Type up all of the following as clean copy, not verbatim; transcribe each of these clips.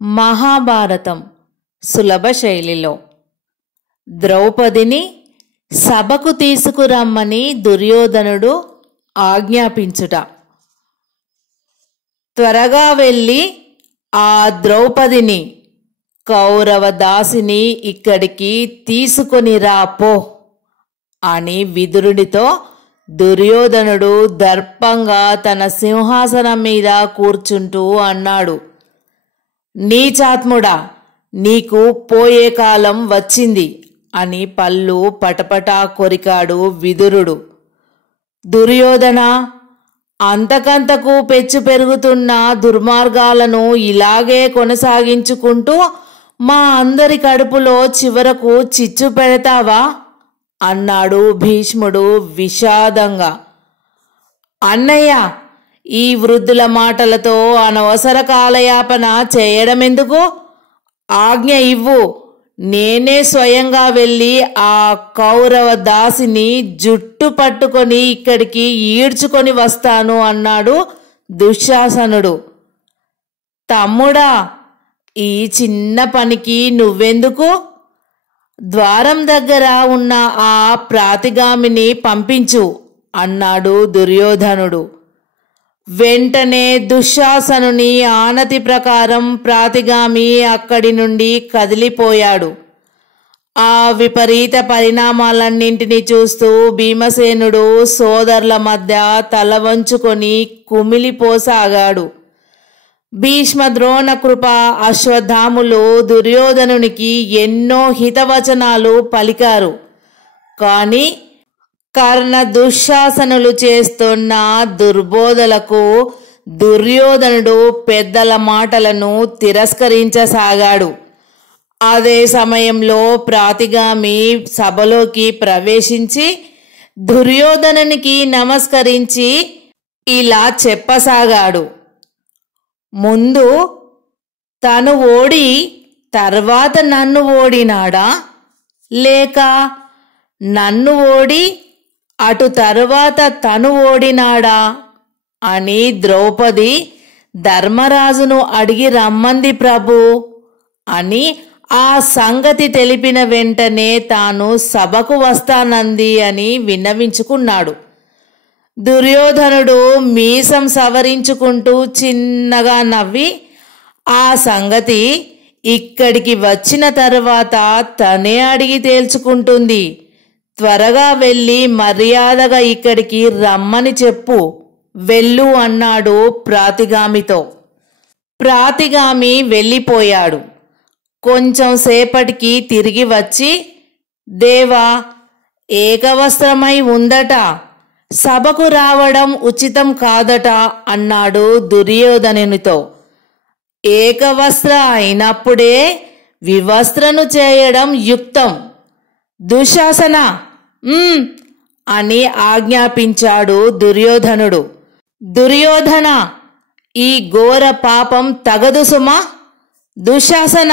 మహాభారతం సులభ శైలిలో ద్రౌపదిని సభకు తీసుకురమ్మని దుర్యోధనుడు ఆజ్ఞాపించుట. త్వరగా వెళ్ళి ఆ ద్రౌపదిని కౌరవ దాసిని ఇక్కడికి తీసుకొని రాపో అని విదురుడితో దుర్యోధనుడు దర్పంగా తన సింహాసనం మీద కూర్చుంటూ అన్నాడు. నీచాత్ముడా, నీకు పోయే కాలం వచ్చింది అని పళ్ళు పటపటా కొరికాడు విదురుడు. దుర్యోధన, అంతకంతకు పెచ్చు పెరుగుతున్న దుర్మార్గాలను ఇలాగే కొనసాగించుకుంటూ మా అందరి కడుపులో చివరకు చిచ్చు పెడతావా అన్నాడు భీష్ముడు విషాదంగా. అన్నయ్య, ఈ వృద్ధుల మాటలతో అనవసర కాలయాపన చేయడమెందుకు? ఆజ్ఞ ఇవ్వు, నేనే స్వయంగా వెళ్ళి ఆ కౌరవ దాసిని జుట్టు పట్టుకొని ఇక్కడికి ఈడ్చుకొని వస్తాను అన్నాడు దుశ్శాసనుడు. తమ్ముడా, ఈ చిన్న పనికి నువ్వెందుకు? ద్వారం దగ్గర ఉన్న ఆ ప్రాతిగామిని పంపించు అన్నాడు దుర్యోధనుడు. వెంటనే దుశ్శాసనుని ఆనతి ప్రకారం ప్రాతిగామి అక్కడి నుండి కదిలిపోయాడు. ఆ విపరీత పరిణామాలన్నింటినీ చూస్తూ భీమసేనుడు సోదరుల మధ్య తల వంచుకొని కుమిలిపోసాగాడు. భీష్మ, ద్రోణ, కృప, అశ్వత్థాములు దుర్యోధనునికి ఎన్నో హితవచనాలు పలికారు. కానీ కర్ణ దుశ్శాసనులు చేస్తున్న దుర్బోధలకు దుర్యోధనుడు పెద్దల మాటలను తిరస్కరించసాగాడు. అదే సమయంలో ప్రాతిగామి సభలోకి ప్రవేశించి దుర్యోధనునికి నమస్కరించి ఇలా చెప్పసాగాడు. ముందు తను ఓడి తర్వాత నన్ను ఓడినాడా, లేక నన్ను ఓడి అటు తరువాత తను ఓడినాడా అని ద్రౌపది ధర్మరాజును అడిగి రమ్మంది ప్రభు అని ఆ సంగతి తెలిపిన వెంటనే తాను సభకు వస్తానంది అని విన్నవించుకున్నాడు. దుర్యోధనుడు మీసం సవరించుకుంటూ చిన్నగా నవ్వి, ఆ సంగతి ఇక్కడికి వచ్చిన తరువాత తనే అడిగి తేల్చుకుంటుంది. త్వరగా వెళ్ళి మర్యాదగా ఇక్కడికి రమ్మని చెప్పు, వెళ్ళు అన్నాడు ప్రాతిగామితో. ప్రాతిగామి వెళ్ళిపోయాడు. కొంచెం సేపటికి తిరిగి వచ్చి, దేవా, ఏకవస్త్రమై ఉందట, సభకు రావడం ఉచితం కాదట అన్నాడు దుర్యోధనునితో. ఏకవస్త్ర అయినప్పుడే వివస్త్రను చేయడం యుక్తం. దుశ్శాసన అని ఆజ్ఞాపించాడు దుర్యోధనుడు. దుర్యోధన, ఈ ఘోర పాపం తగదు సుమా. దుశ్శాసన,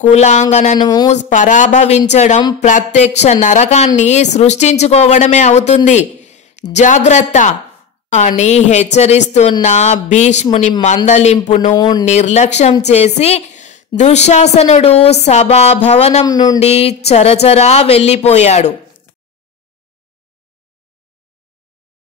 కులాంగనను పరాభవించడం ప్రత్యక్ష నరకాన్ని సృష్టించుకోవడమే అవుతుంది, జాగ్రత్త అని హెచ్చరిస్తున్న భీష్ముని మందలింపును నిర్లక్ష్యం చేసి దుశ్శాసనుడు సభాభవనం నుండి చరచరా వెళ్ళిపోయాడు.